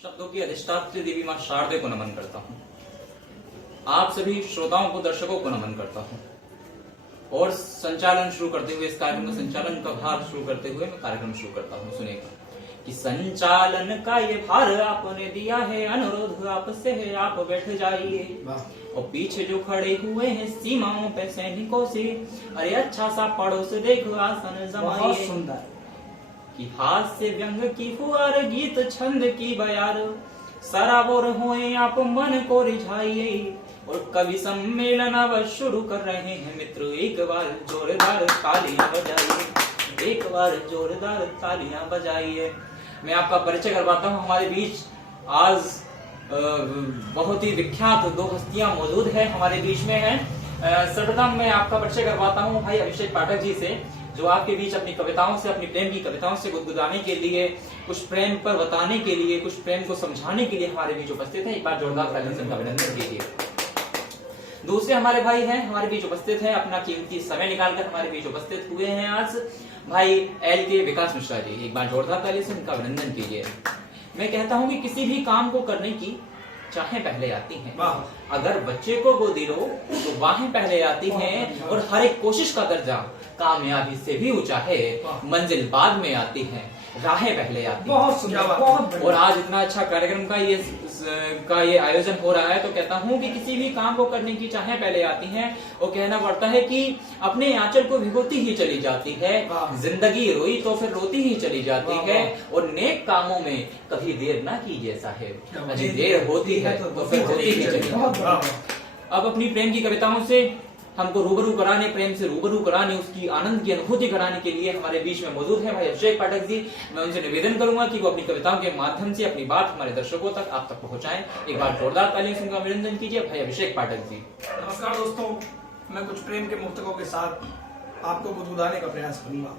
शब्दों की अधिष्ठात्री देवी मां शारदे को नमन करता हूँ। आप सभी श्रोताओं को, दर्शकों को नमन करता हूँ। और संचालन शुरू करते हुए, इस कार्यक्रम का संचालन का भार शुरू करते हुए मैं कार्यक्रम शुरू करता हूँ। सुनेगा कि संचालन का ये भार आपने दिया है, अनुरोध आपसे है, आप बैठ जाइए। और पीछे जो खड़े हुए हैं सीमाओं पे सैनिकों से, अरे अच्छा सा पड़ोस देखो, आसन जमाइए। सुंदर कि हाथ से व्यंग की फुहार, गीत छंद की बयार, सराबोर होए आप मन को रिझाइए। और कवि सम्मेलन अब शुरू कर रहे हैं मित्र, एक बार जोरदार तालियां बजाइए, एक बार जोरदार तालियां बजाइए। मैं आपका परिचय करवाता हूँ। हमारे बीच आज बहुत ही विख्यात दो हस्तियां मौजूद है, हमारे बीच में है। सर्वप्रथम मैं आपका परिचय करवाता हूँ भाई अभिषेक पाठक जी से, जो आपके बीच अपनी कविताओं से, अपनी प्रेम की कविताओं से गुदगुदाने के लिए, कुछ प्रेम पर बताने के लिए, कुछ प्रेम को समझाने के लिए हमारे बीच उपस्थित है। एक बार जोरदार तालियों से अभिनंदन कीजिए। दूसरे हमारे भाई हैं, हमारे बीच उपस्थित है, अपना कीमती समय निकालकर हमारे बीच उपस्थित हुए हैं आज भाई एल के विकास मिश्रा जी। एक बार जोरदार ताली से उनका अभिनंदन कीजिए। मैं कहता हूं कि किसी भी काम को करने की चाहें पहले आती हैं। अगर बच्चे को गोदी लो तो बाहें पहले आती हैं, और हर एक कोशिश का दर्जा कामयाबी से भी ऊंचा है, मंजिल बाद में आती है, राहें पहले आती हैं। बहुत सुंदर, बहुत और आज इतना अच्छा कार्यक्रम का ये आयोजन हो रहा है, तो कहता हूँ कि किसी भी काम को करने की चाहें पहले आती हैं। और कहना पड़ता है कि अपने आंचल को भिगोती ही चली जाती है, जिंदगी रोई तो फिर रोती ही चली जाती है। और नेक कामों में कभी देर ना कीजिए साहेब, अजी देर होती है तो फिर होती ही चली जाती है। अब अपनी प्रेम की कविताओं से हमको रूबरू कराने, प्रेम से रूबरू कराने, उसकी आनंद की अनुभूति कराने के लिए हमारे बीच में मौजूद है भाई अभिषेक पाठक जी। मैं उनसे निवेदन करूंगा कि वो अपनी कविताओं के माध्यम से अपनी बात हमारे दर्शकों तक, आप तक पहुंचाएं। एक बार जोरदार तालियों से उनका अभिनंदन कीजिए भाई अभिषेक पाठक जी। नमस्कार दोस्तों, मैं कुछ प्रेम के मुक्तकों के साथ आपको गुदगुदाने का प्रयास करूंगा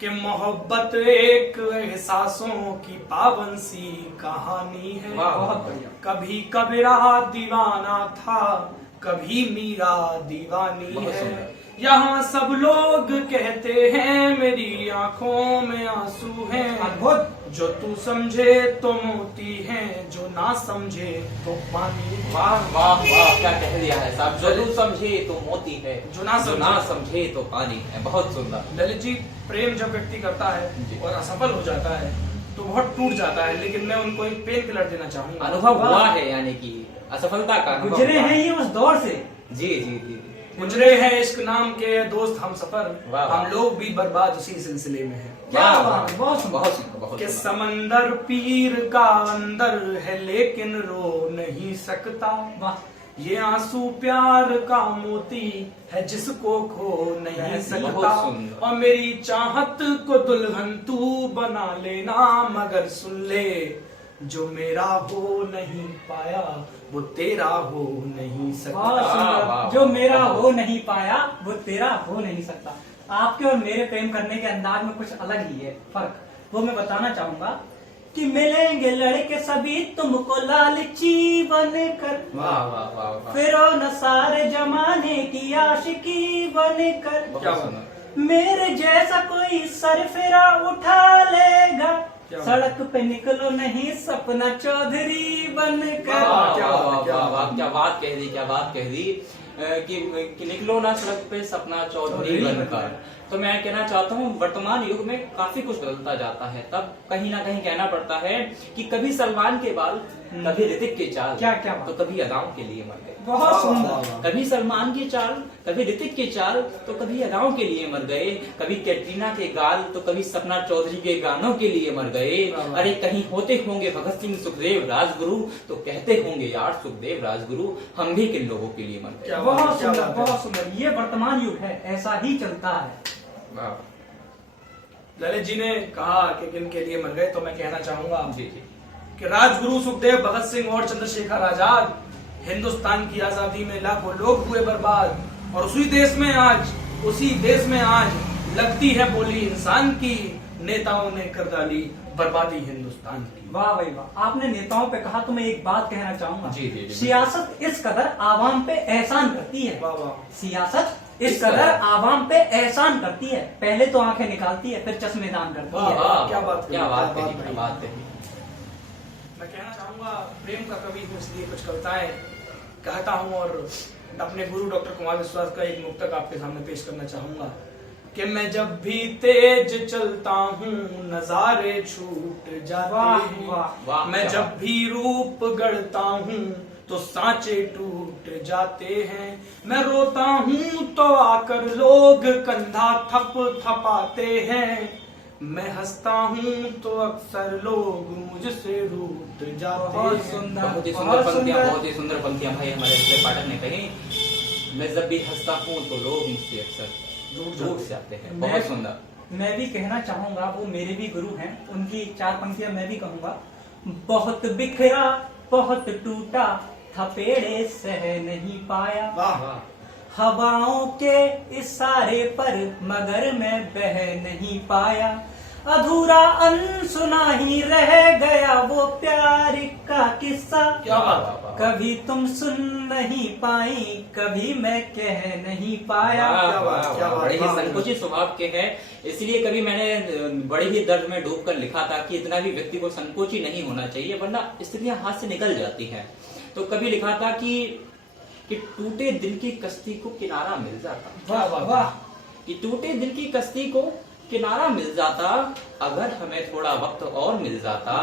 कि मोहब्बत एक एहसासों की पावन सी कहानी है। बहुत बढ़िया। कभी कबीरा दीवाना था, कभी मीरा दीवानी है। यहाँ सब लोग कहते हैं मेरी आंखों में आंसू हैं। जो तू समझे तो मोती है, जो ना समझे तो पानी। वाह वाह वाह, क्या कह दिया है साहब। जो तू समझे तो मोती है, जो ना समझे तो पानी है। बहुत सुंदर ललित जी। प्रेम जब व्यक्ति करता है और असफल हो जाता है तो बहुत टूट जाता है, लेकिन मैं उनको एक पेन किलर देना चाहूंगा। अनुभव हुआ है, यानी कि असफलता का गुजरे हैं ये उस दौर से। जी जी जी। गुजरे हैं इश्क नाम के दोस्त हम सफर, हम लोग भी बर्बाद उसी सिलसिले में हैं। क्या बात है, बहुत बहुत कि समंदर पीर का अंदर है लेकिन रो नहीं सकता। ये आंसू प्यार का मोती है जिसको खो नहीं सकता। और मेरी चाहत को दुल्हन तू बना लेना, मगर सुन ले जो मेरा हो नहीं पाया वो तेरा हो नहीं सकता। जो मेरा हो नहीं पाया वो तेरा हो नहीं सकता। आपके और मेरे प्रेम करने के अंदाज में कुछ अलग ही है फर्क, वो मैं बताना चाहूंगा कि मिलेंगे लड़के सभी तुमको लालची बनकर, वाह वाह वाह, फिर न सारे जमाने की आशिकी बनकर, मेरे जैसा कोई सरफिरा उठा लेगा, सड़क पे निकलो नहीं सपना चौधरी बनकर। क्या बात कह दी, क्या बात कह दी कि निकलो ना सड़क पे सपना चौधरी बनकर। तो मैं कहना चाहता हूँ वर्तमान युग में काफी कुछ बदलता जाता है, तब कहीं ना कहीं कहना पड़ता है कि कभी सलमान के बाल, कभी ऋतिक के चाल, क्या क्या तो कभी अदाओं के लिए मर गए। बहुत सुंदर। कभी सलमान की चाल, कभी ऋतिक की चाल, तो कभी अदाओं के लिए मर गए। कभी कैटरीना के गाल, तो कभी सपना चौधरी के गानों के लिए मर गए। अरे कहीं होते होंगे भगत सिंह सुखदेव राजगुरु, तो कहते होंगे यार सुखदेव राजगुरु, हम भी किन लोगों के लिए मर गए। बहुत सुंदर, बहुत सुंदर। ये वर्तमान युग है, ऐसा ही चलता है। ललित जी ने कहा कि किन के लिए मर गए, तो मैं कहना चाहूंगा जी जी कि राजगुरु सुखदेव, भगत सिंह और चंद्रशेखर आजाद, हिंदुस्तान की आजादी में लाखों लोग हुए बर्बाद, और उसी देश में आज लगती है बोली इंसान की, नेताओं ने कर डाली बर्बादी हिंदुस्तान की। वाह भाई वाह, आपने नेताओं पे कहा तो मैं एक बात कहना चाहूंगा। जी, जी, जी। सियासत इस कदर आवाम पे एहसान करती है। वाह वाह। सियासत इस कदर आवाम पे एहसान करती है, पहले तो आंखें निकालती है फिर चश्मेदान करती है। क्या बात कही। मैं कहना चाहूंगा प्रेम का कवि हूँ, इसलिए कुछ कविताएं कहता हूँ और अपने गुरु डॉक्टर कुमार विश्वास का एक मुक्तक आपके सामने पेश करना चाहूंगा कि मैं जब भी तेज चलता हूँ नजारे छूट जाते हैं, वाह, मैं क्या जब बात। भी रूप गढ़ता हूँ तो सांचे टूट जाते हैं, मैं रोता हूँ तो आकर लोग कंधा थप थपाते हैं, मैं हंसता हूँ तो अक्सर लोग मुझसे रूठ जाते बहुत हैं। सुंदर, बहुत ही सुंदर बहुत पंक्तियां, सुंदर। बहुत ही सुंदर पंक्तियां भाई हमारे विजय पाठक ने कही। मैं जब भी हंसता हूँ तो लोग मुझसे अक्सर रूठ जाते हैं। बहुत सुंदर। मैं भी कहना चाहूंगा, वो मेरे भी गुरु हैं, उनकी 4 पंक्तियां मैं भी कहूंगा। बहुत बिखरा बहुत टूटा था पेड़े सह नहीं पाया, वाह हवाओं के इशारे पर मगर मैं बह नहीं पाया, अधूरा अनसुना ही रह गया वो प्यार का किस्सा, क्या बात है। कभी तुम सुन नहीं पाई कभी मैं कह नहीं पाया। क्या बात, क्या बात, बड़े ही वाह। संकुचित स्वभाव के हैं, इसलिए कभी मैंने बड़े ही दर्द में डूबकर लिखा था कि इतना भी व्यक्ति को संकोची नहीं होना चाहिए वरना स्थितियां हाथ से निकल जाती हैं। तो कभी लिखा था कि टूटे दिल की कश्ती को किनारा मिल जाता, वाह वाह, कि टूटे दिल की कश्ती को किनारा मिल जाता, अगर हमें थोड़ा वक्त और मिल जाता,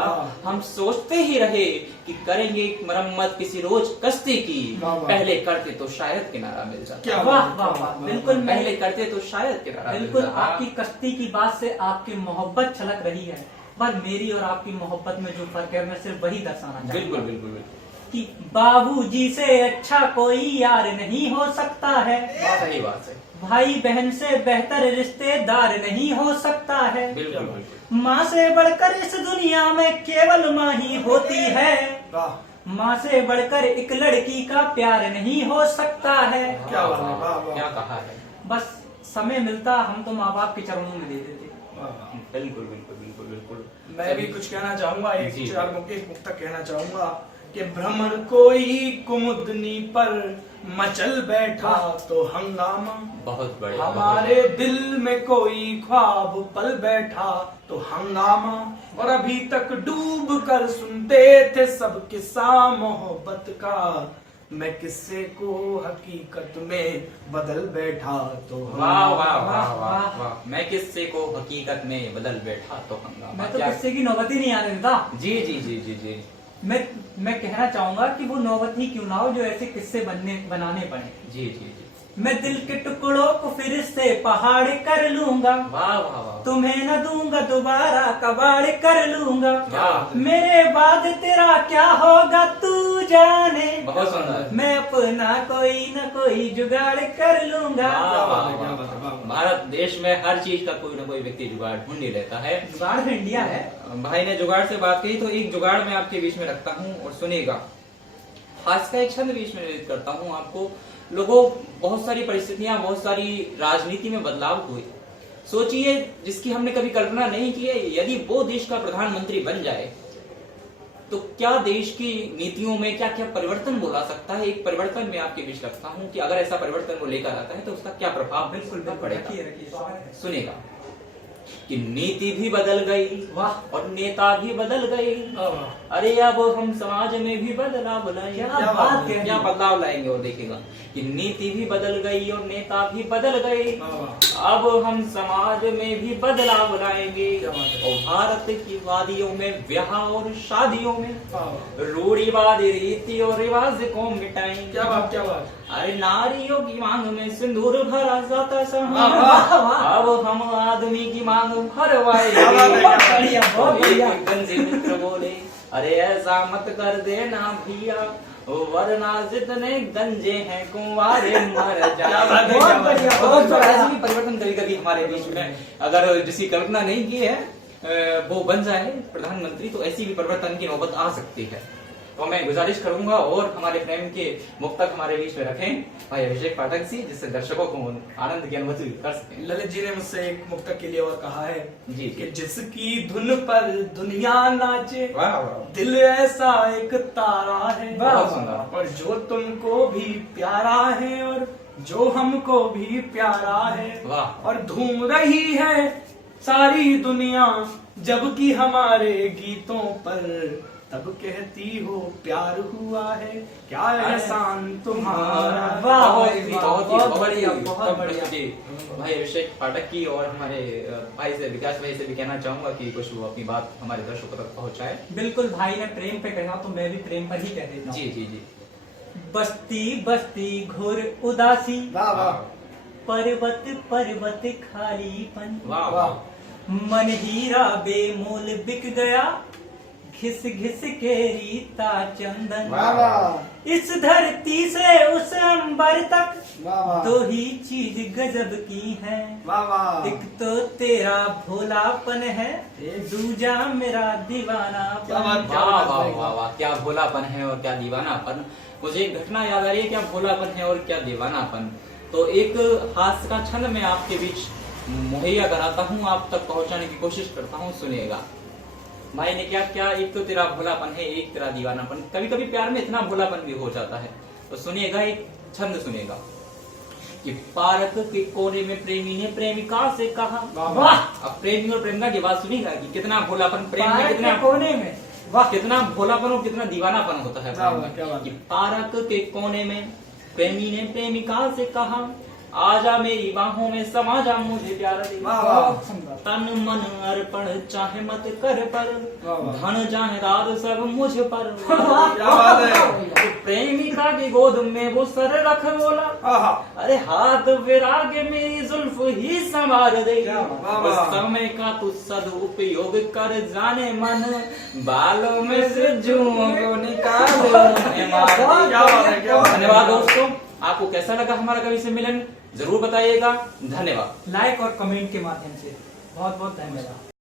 हम सोचते ही रहे कि करेंगे मरम्मत किसी रोज कश्ती की, वाह, वाह। पहले करते तो शायद किनारा मिल जाता। क्या वाह बात, वाह क्या वाह, बात, बिल्कुल मैं पहले करते तो शायद किनारा मिल बिल्कुल जाता। आपकी कश्ती की बात से आपकी मोहब्बत छलक रही है, पर मेरी और आपकी मोहब्बत में जो फर्क है मैं सिर्फ वही दर्शाना चाहूंगा। बिल्कुल बिल्कुल बिल्कुल कि बाबूजी से अच्छा कोई यार नहीं हो सकता है, सही बात है। भाई बहन से बेहतर रिश्तेदार नहीं हो सकता है, बिल्कुल बिल्कुल माँ से बढ़कर इस दुनिया में केवल माँ ही होती है, वाह माँ से बढ़कर एक लड़की का प्यार नहीं हो सकता है। क्या बात है, वाह, वाह। क्या कहा है। बस समय मिलता हम तो माँ बाप के चरणों में दे देते। वाह। बिल्कुल बिल्कुल बिल्कुल बिल्कुल मैं भी कुछ कहना चाहूंगा, एक जी। एक मुक्तक कहना चाहूंगा कि भ्रमर कोई कुमुदनी पर मचल बैठा तो हंगामा, बहुत बड़े हमारे दिल में कोई ख्वाब पल बैठा तो हंगामा, और अभी तक डूब कर सुनते थे सब किस्सा मोहब्बत का, मैं किस्से को हकीकत में बदल बैठा तो वाह वाह वाह वाह, वाह वाह। वाह। मैं किस्से को हकीकत में बदल बैठा तो हंगामा। मैं तो क्या- किस्से की नौबत ही नहीं आने देता। जी जी जी जी जी मैं कहना चाहूंगा कि वो नौबत ही क्यों ना हो जो ऐसे किस्से बनाने पड़े। जी जी जी मैं दिल के टुकड़ों को फिर से पहाड़ कर लूंगा, वाह वाह वाह। तुम्हें न दूंगा दोबारा कबाड़ कर लूंगा, वाह। मेरे बाद तेरा क्या होगा तू जाने, बहुत सुंदर। मैं अपना कोई न कोई जुगाड़ कर लूंगा। वाह, वाह, क्या वाह, बात है, वाह, वाह। भारत देश में हर चीज का कोई ना कोई व्यक्ति जुगाड़ ढूंढ ही लेता है। जुगाड़ तो इंडिया है। भाई ने जुगाड़ से बात की तो एक जुगाड़ मैं आपके बीच में रखता हूँ और सुनिएगा। हास्य का एक छंद बीच में निर्मित करता हूँ आपको। लोगों, बहुत सारी परिस्थितियां, बहुत सारी राजनीति में बदलाव हुए। सोचिए, जिसकी हमने कभी कल्पना नहीं की है, यदि वो देश का प्रधानमंत्री बन जाए तो क्या देश की नीतियों में क्या क्या परिवर्तन वो ला सकता है। एक परिवर्तन मैं आपके बीच रखता हूँ कि अगर ऐसा परिवर्तन वो लेकर आता है तो उसका क्या प्रभाव बिल्कुल पड़ेगा। रखिए रखिए। सुनेगा कि नीति भी बदल गई वाह। और नेता भी बदल गए। वाह। अरे अब हम समाज में भी बदलाव लाएंगे। क्या बात है। क्या बदलाव लाएंगे और देखेगा कि नीति भी बदल गई और नेता भी बदल गए। अब हम समाज में भी बदलाव लाएंगे क्या बात है। और भारत की वादियों में ब्याह और शादियों में वाह। रूढ़िवादी रीति और रिवाज को मिटाएंगे। क्या बात, क्या बात। अरे नारियों की मांग में सिंदूर भरा जाता वाह, वाह, वाह। अब हम आदमी की मांग भरवाएंगे। क्या बात है, क्या बात है। बढ़िया, बहुत बढ़िया। एक गंजे मित्र बोले, अरे ऐसा मत कर देना भैया, वरना जितने गंजे हैं कुंवारे मर क्या बात है, जाएंगे। क्या बात है। बहुत बढ़िया। ऐसे भी परिवर्तन कभी कभी हमारे बीच में, अगर जिसकी कल्पना नहीं की है वो बन जाए प्रधानमंत्री, तो ऐसी भी परिवर्तन की नौबत आ सकती है। तो मैं गुजारिश करूंगा और हमारे प्रेम के मुक्तक हमारे बीच में रखें भाई अभिषेक पाठक जी, जिससे दर्शकों को आनंद की अनुभूति कर सकें। ललित जी ने मुझसे एक मुक्तक के लिए और कहा है जी। कि जिसकी धुन पर दुनिया नाचे, वाह वाह। दिल ऐसा एक तारा है, बहुत सुंदर। और जो तुमको भी प्यारा है और जो हमको भी प्यारा है, वाह। और धूम रही है सारी दुनिया जबकि हमारे गीतों पर तब कहती हो प्यार हुआ है, क्या एहसान तुम्हारा। वाह, बहुत बढ़िया, बहुत बढ़िया। जी भाई अभिषेक पाठक की और हमारे भाई से विकास भाई से भी कहना चाहूंगा कि कुछ वो अपनी बात हमारे दर्शकों तक पहुंचाए। बिल्कुल, भाई ने प्रेम पे कहा तो मैं भी प्रेम पर ही कह देता हूँ। जी जी जी। बस्ती बस्ती घोर उदासी, वाह वाह पर्वत पर्वत खालीपन, वाह वाह। मन हीरा बेमोल बिक गया, घिस घिस के रीता चंदन। वाह वाह इस धरती से उस अंबर तक वाह वाह दो ही चीज गजब की है, वाह वाह एक तो तेरा भोलापन है, दूजा मेरा क्या दीवानापन। बात, क्या वाह बात वाह भाई। वाह वाह, क्या भोलापन है और क्या दीवानापन। मुझे एक घटना याद आ रही है, क्या भोलापन है और क्या दीवानापन। तो एक हास्य का छंद मैं आपके बीच मुहैया कराता हूँ, आप तक पहुंचाने की कोशिश करता हूँ, सुनिएगा। भाई ने क्या क्या, एक तो तेरा भोलापन है, एक तेरा दीवानापन। कभी कभी प्यार में इतना भोलापन भी हो जाता है। तो सुनिएगा, एक छंद सुनिएगा कि पार्क के कोने में प्रेमी ने प्रेमिका से कहा। वाह। अब प्रेमी और प्रेमिका की बात सुनिएगा कि कितना भोलापन प्रेम में, पार्क कितना के कोने में, वाह, कितना भोलापन और कितना दीवानापन होता है वाह, प्रेम में। क्या बात। कि पार्क के कोने में प्रेमी ने प्रेमिका से कहा, आजा मेरी बाहों में समा जा, मुझे प्यार दे। वाह वाह तन मन अर्पण चाहे मत कर पर, वाह, वाह। धन चाहे राज सब मुझ पर। क्या बात है। तो प्रेमिका की गोद में वो सर रख बोला, आहा अरे हाथ विराग मेरी जुल्फ ही संवार दे। क्या बात। उस समय का तू सदुपयोग कर, जाने मन बालों में से जुओं को निकाल। धन्यवाद दोस्तों, आपको कैसा लगा हमारा कवि से मिलन जरूर बताइएगा। धन्यवाद। लाइक और कमेंट के माध्यम से बहुत बहुत धन्यवाद।